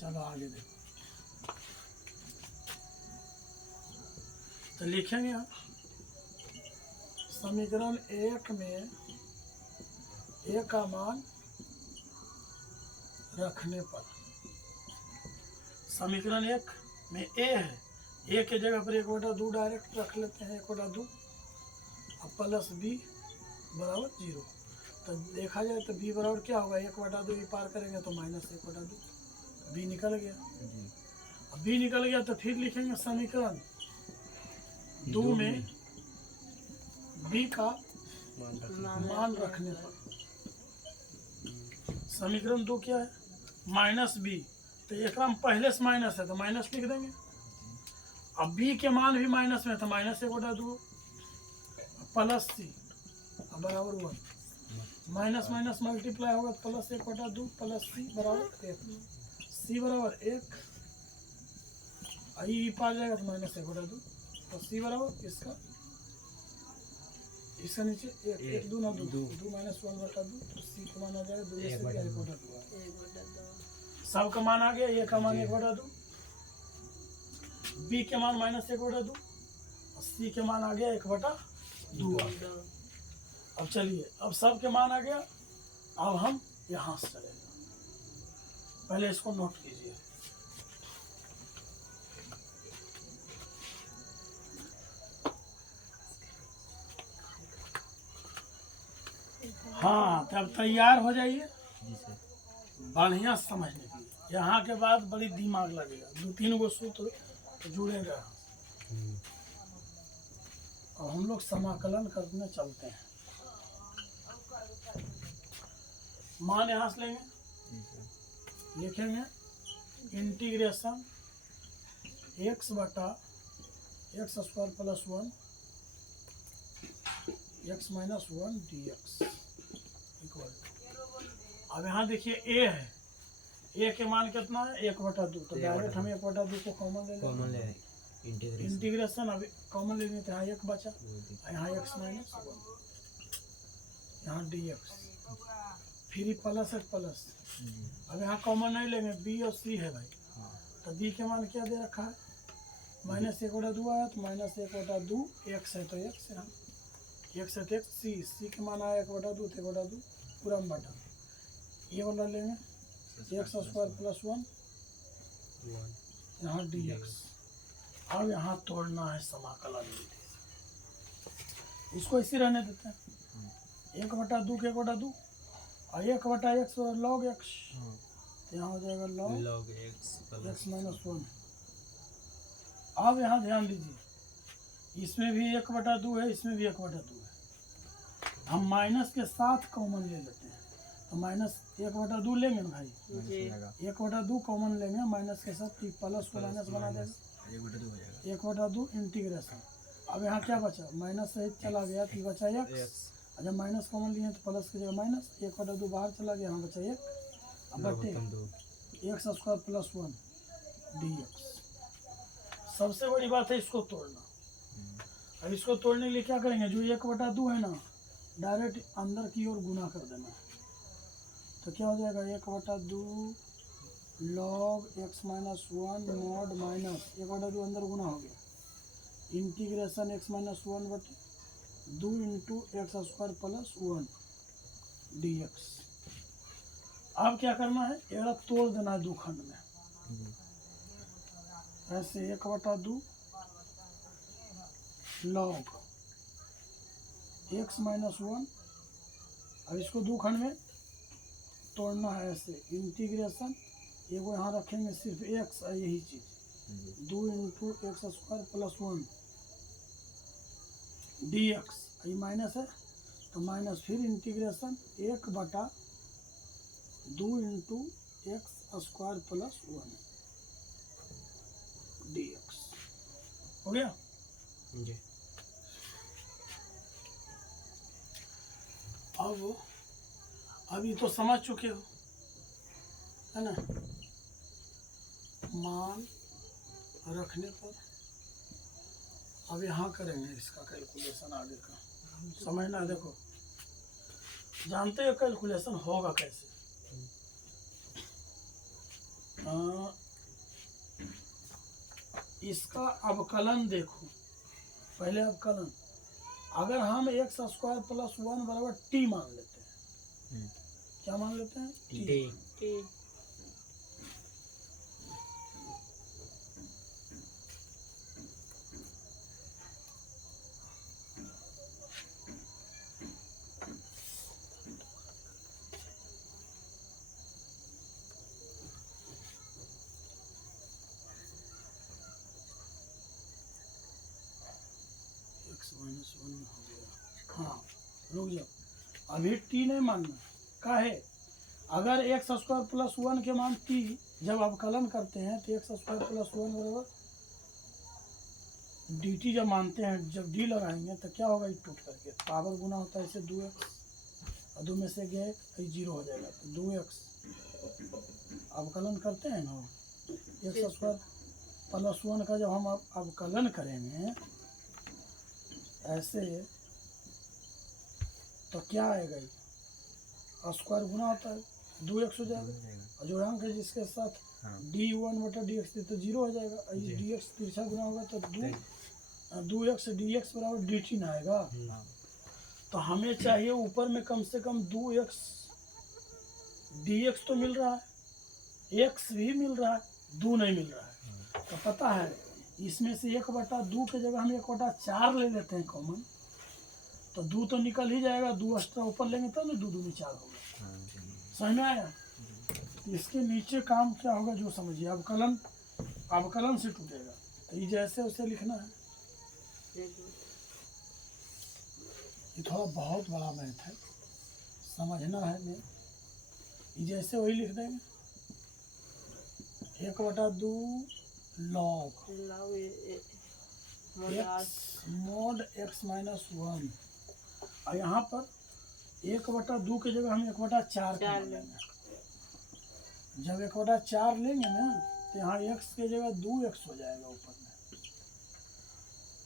चलो आगे देखो। तो लिखेंगे हम समीकरण एक में ए का मान रखने पर, समीकरण एक में ए है, ए के जगह पर 1/2 डायरेक्ट रख लेते हैं, 1/2 अब प्लस बी बराबर 0। तो देखा जाए तो बी बराबर क्या होगा, 1/2 ही पार करेंगे तो -1/2, बी निकल गया। अब बी निकल गया तो फिर लिखेंगे समीकरण 2 में बी का मान रखने पर, समीकरण 2 क्या है, -b, तो एक पहले से माइनस है तो माइनस लिख देंगे। अब b के मान भी माइनस में तो -1/2 प्लस c बराबर 1, माइनस माइनस मल्टीप्लाई होगा +1/2 प्लस c बराबर 1, c बराबर 1, आई पार जाएगा तो -1/2, तो c बराबर इसका नीचे 1 2 2 2 -1/2, तो c का मान आ जाएगा 2 से 1/2, सब का मान आ गया, ए का मान 1/2, बी के मान -1/2, सी के मान आ गया 1/2। अब चलिए, अब सब के मान आ गया, अब हम यहाँ से चलेंगे, पहले इसको नोट कीजिए। हाँ, तब तैयार हो जाइए बढ़िया समझने के लिए। यहाँ के बाद बड़ी दिमाग लगेगा, 2-3 गो सूत्र जुड़ेगा। और हम लोग समाकलन करने चलते हैं। मान यहाँ से लेंगे, लिखेंगे integration x/x² + 1 x - 1 dx equal. अब यहाँ देखिए a है, a के मान कितना है 1/2, तो डायरेक्ट हम 1/2 को कॉमन ले लेंगे, इंटीग्रेशन अभी कॉमन लेने तो यहाँ 1 बचा, यहाँ x - 1, यहाँ dx, फिर प्लस है प्लस। अब यहाँ कॉमन नहीं लेंगे, b और c है भाई, तो b के मान क्या दे रखा है -1/2 आया, तो -1/2 x है तो x है, x है तो x, c के मान आया 1/2 तो 1/2 पूरा में बटा, ये वाला लेंगे x² + 1 यहाँ dx। अब यहाँ तोड़ना है समाकलन विधि से, इसको इसी रहने देते हैं, 1/2 के 1/2 और 1/x log x, तो यहाँ हो जाएगा log x - 1। अब यहाँ ध्यान दीजिए, इसमें भी 1/2 है, इसमें भी 1/2 है, हम माइनस के साथ कॉमन ले लेते हैं, तो -1/2 लेंगे ना भाई, 1/2 कॉमन लेंगे, माइनस के साथ प्लस को माइनस बना देगा, 1/2 इंटीग्रेशन। अब यहाँ क्या बचा, माइनस सहित चला गया तो बचा x, जब माइनस कॉमन लिए तो प्लस की जगह माइनस, 1/2 बाहर चला गया, यहाँ बचा 1, अब बटे x² + 1 dx। सबसे बड़ी बात है इसको तोड़ना। अब इसको तोड़ने के लिए क्या करेंगे, जो 1/2 है ना, डायरेक्ट अंदर की ओर गुना कर देना है, तो क्या हो जाएगा 1/2 log x - 1 mod माइनस 1/2 अंदर गुना हो गया, इंटीग्रेशन x - 1 बटे 2 × x² + 1 dx। अब क्या करना है, एक तोड़ देना है 2 खंड में, ऐसे 1/2 log x - 1, अब इसको 2 खंड में तोड़ना है, ऐसे इंटीग्रेशन, एगो यहाँ रखेंगे सिर्फ x, यही चीज 2 × x² + 1 dx, ये माइनस है तो माइनस, फिर इंटीग्रेशन 1/2 × x² + 1 dx हो गया जी। अब ये तो समझ चुके हो, है ना, मान रखने पर। अब यहाँ करेंगे इसका कैलकुलेशन आगे का, समझना। देखो, जानते हो कैलकुलेशन होगा कैसे, इसका अवकलन देखो, पहले अवकलन, अगर हम एक्स स्क्वायर प्लस 1 बराबर टी मान लेते हैं, क्या मान लेते हैं? टी। टी। एक्स माइनस 1 हो गया। हाँ रुक जाओ, अभी टी नहीं मानना, का है अगर एक्स स्क्वायर प्लस 1 के मान टी जब अवकलन करते हैं तो एक्स स्क्वायर प्लस 1 बराबर डी टी जब मानते हैं, जब डी लगाएंगे तो क्या होगा, ये टूट करके पावर गुना होता है, इसे 2x और 2 में से गए तो 0 हो जाएगा, तो 2x अवकलन करते हैं ना, एक्स स्क्वायर प्लस 1 का जब हम अवकलन करेंगे ऐसे तो क्या आएगा, ये स्क्वायर गुना होता है 2x हो जाएगा, और जो अंक है जिसके साथ d1 बटा dx तो 0 हो जाएगा, और ये dx तिरछा गुना होगा तो 2x dx बराबर dt ना आएगा। तो हमें चाहिए ऊपर में कम से कम 2x dx तो मिल रहा है, x भी मिल रहा है, 2 नहीं मिल रहा है। तो पता है इसमें से 1/2 के जगह हम 1/4 ले लेते हैं कॉमन, तो 2 तो निकल ही जाएगा, 2 एक्स्ट्रा ऊपर लेंगे तब ना 2 दूनी 4 होगा। समझ में आया? इसके नीचे काम क्या होगा जो समझिए, अवकलन, अवकलन से टूटेगा, तो ये जैसे उसे लिखना है। ये थोड़ा बहुत बड़ा मैथ है, समझना है नहीं, ये जैसे वही लिख देंगे 1/2 log x mod x minus 1, और यहाँ पर 1/2 की जगह हम 1/4 लेंगे। जब 1/4 लेंगे ना तो यहाँ x की जगह 2x हो जाएगा ऊपर में,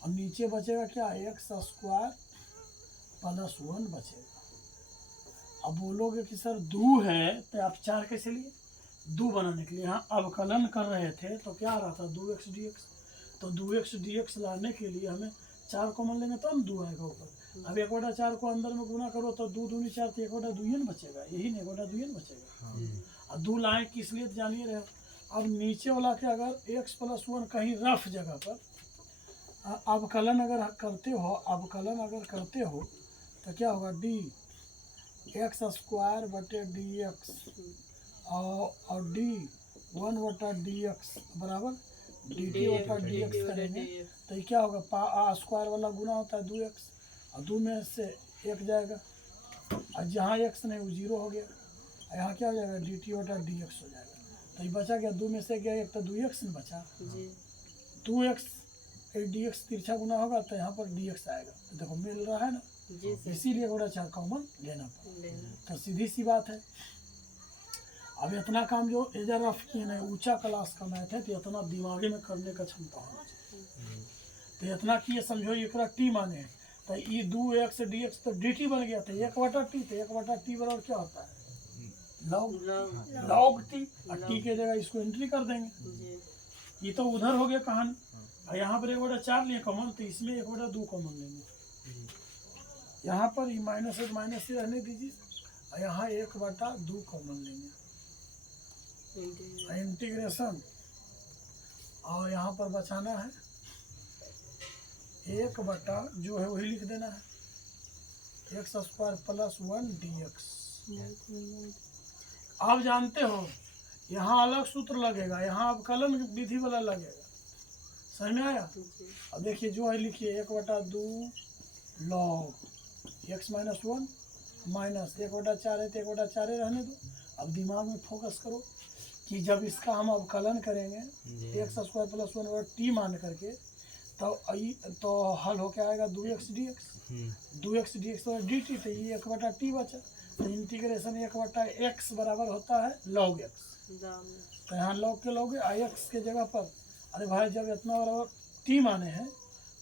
और नीचे बचेगा क्या, एक्स स्क्वायर प्लस 1 बचेगा। अब बोलोगे कि सर 2 है तो आप 4 कैसे लिए, 2 बनाने के लिए यहाँ अवकलन कर रहे थे तो क्या आ रहा था 2x dx, तो 2x dx लाने के लिए हमें 4 कॉमन लेंगे तो हम 2 आएगा ऊपर। अब 1/4 को अंदर में गुना करो तो 2 दूनी 4 तो 1/2 बचेगा, यही नहीं 1/2 बचेगा। और 2 लाए किस लिए जानिए रहे। अब नीचे वाला के अगर x प्लस 1 कहीं रफ जगह पर अवकलन अगर करते हो, अवकलन अगर करते हो तो क्या होगा, डी एक्स स्क्वायर बटे डी एक्स और डी 1/dx बराबर डी टी बटा डी एक्स करेंगे तो ये क्या होगा, स्क्वायर वाला गुना होता है 2x, और 2 में से 1 जाएगा, और जहाँ x नहीं वो 0 हो गया, और यहाँ क्या हो जाएगा डी टी बटा डी एक्स हो जाएगा। तो ये बचा क्या, 2 में से गया 1 तो 2x में बचा, 2x dx तिरछा गुना होगा तो यहाँ पर dx आएगा, तो देखो मिल रहा है ना, इसीलिए 1/4 कॉमन लेना पड़ा। तो सीधी सी बात है। अब इतना काम जो इधर रफ किए ना, ऊंचा क्लास का मैथ है तो इतना दिमागे में करने का क्षमता होना चाहिए। तो इतना किए समझो, एक टी माने हैं तो ये 2x dx तो dt बन गया था 1/t, तो 1/t बराबर क्या होता है, log t, और t के जगह इसको एंट्री कर देंगे। ये तो उधर हो गया कहानी, और यहाँ पर 1/4 लिए कॉमन, तो इसमें 1/2 कॉमन लेंगे। यहाँ पर ये माइनस से रहने दीजिए, और यहाँ 1/2 कॉमन लेंगे, इंटीग्रेशन, और यहाँ पर बचाना है 1 जो है वही लिख देना है, एक्स स्क्वायर प्लस 1 dx। आप जानते हो यहाँ अलग सूत्र लगेगा, यहाँ अवकलन विधि वाला लगेगा, समझ में आया? अब देखिए जो है लिखिए 1/2 log x माइनस 1 माइनस 1/4 है तो 1/4 रहने दो। अब दिमाग में फोकस करो कि जब इसका हम अवकलन करेंगे एक्स स्क्वायर प्लस 1/t मान करके तो हल हो क्या आएगा 2x dx और dt, तो ये 1/t बचा, तो इंटीग्रेशन 1/x बराबर होता है log x, तो यहाँ log के लोगे x के जगह पर, अरे भाई जब इतना बराबर t माने हैं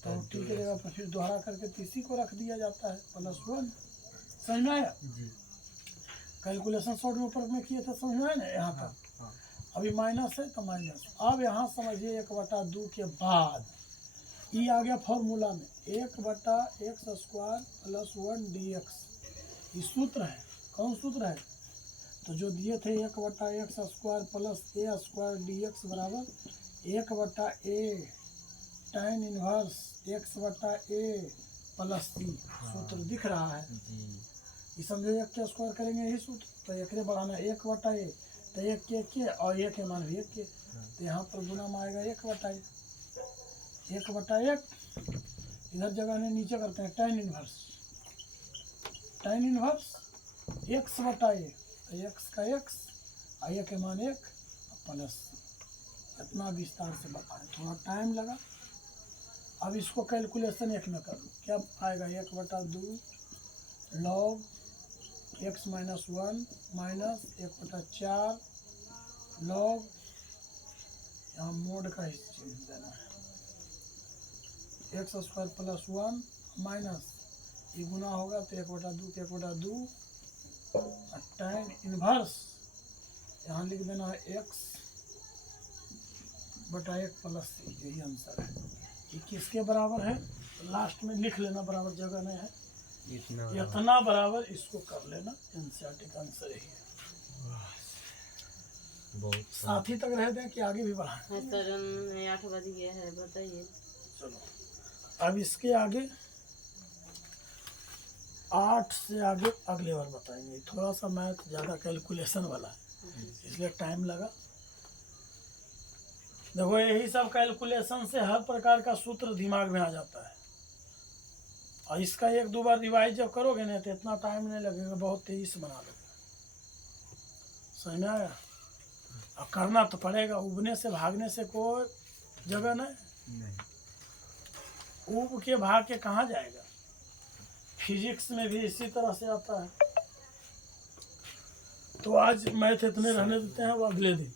तो t के जगह पर फिर दोहरा करके तीसरी को रख दिया जाता है +1। समझ में आया? कैलकुलेशन शॉर्ट में ऊपर में किए थे, समझ में आया ना यहाँ तक? अभी माइनस है तो माइनस। अब यहाँ समझिए 1/2 के बाद ई आ गया फॉर्मूला में 1/x² प्लस 1 dx। ये सूत्र है। कौन सूत्र है? तो जो दिए थे 1/x² प्लस a² dx बराबर 1/a tan inverse x/a plus c। सूत्र दिख रहा है। ये समझो 1 के स्क्वायर करेंगे यही सूत्र। तो एक बढ़ाना 1/a, तो 1 के और 1 के मान भी 1 के, तो यहाँ पर गुना में आएगा 1/a। 1/1 इधर जगह ने नीचे करते हैं tan इनवर्स x/a, तो x का x और a के मान 1 प्लस। इतना विस्तार से बताएं, थोड़ा टाइम लगा। अब इसको कैलकुलेशन एक में कर लो, क्या आएगा? 1/2 log x minus 1 minus 1/4 log, यहाँ मोड का चीज देना है, x² प्लस 1 माइनस ये गुना होगा तो 1/2 के 1/2 tan इनवर्स, यहाँ लिख देना है x/1 प्लस c। यही आंसर है। ये किसके बराबर है? लास्ट में लिख लेना, बराबर जगह नहीं है, इतना बराबर इसको कर लेना। एनसीईआरटी का आंसर यही है। बहुत साथी तक रह दें कि आगे भी बढ़ाएं? सर 8 बज गया है, बताइए। चलो अब इसके आगे 8 से आगे अगले बार बताएंगे। थोड़ा सा मैथ ज़्यादा कैलकुलेशन वाला है इसलिए टाइम लगा। देखो यही सब कैलकुलेशन से हर प्रकार का सूत्र दिमाग में आ जाता है, और इसका 1-2 बार रिवाइज जब करोगे ना तो इतना टाइम नहीं लगेगा, बहुत तेजी से बना लोगे। समझ में आया? अब करना तो पड़ेगा, उबने से भागने से कोई जगह नहीं। उब के भाग के कहाँ जाएगा? फिजिक्स में भी इसी तरह से आता है। तो आज मैथ इतने रहने देते हैं, वो अगले दिन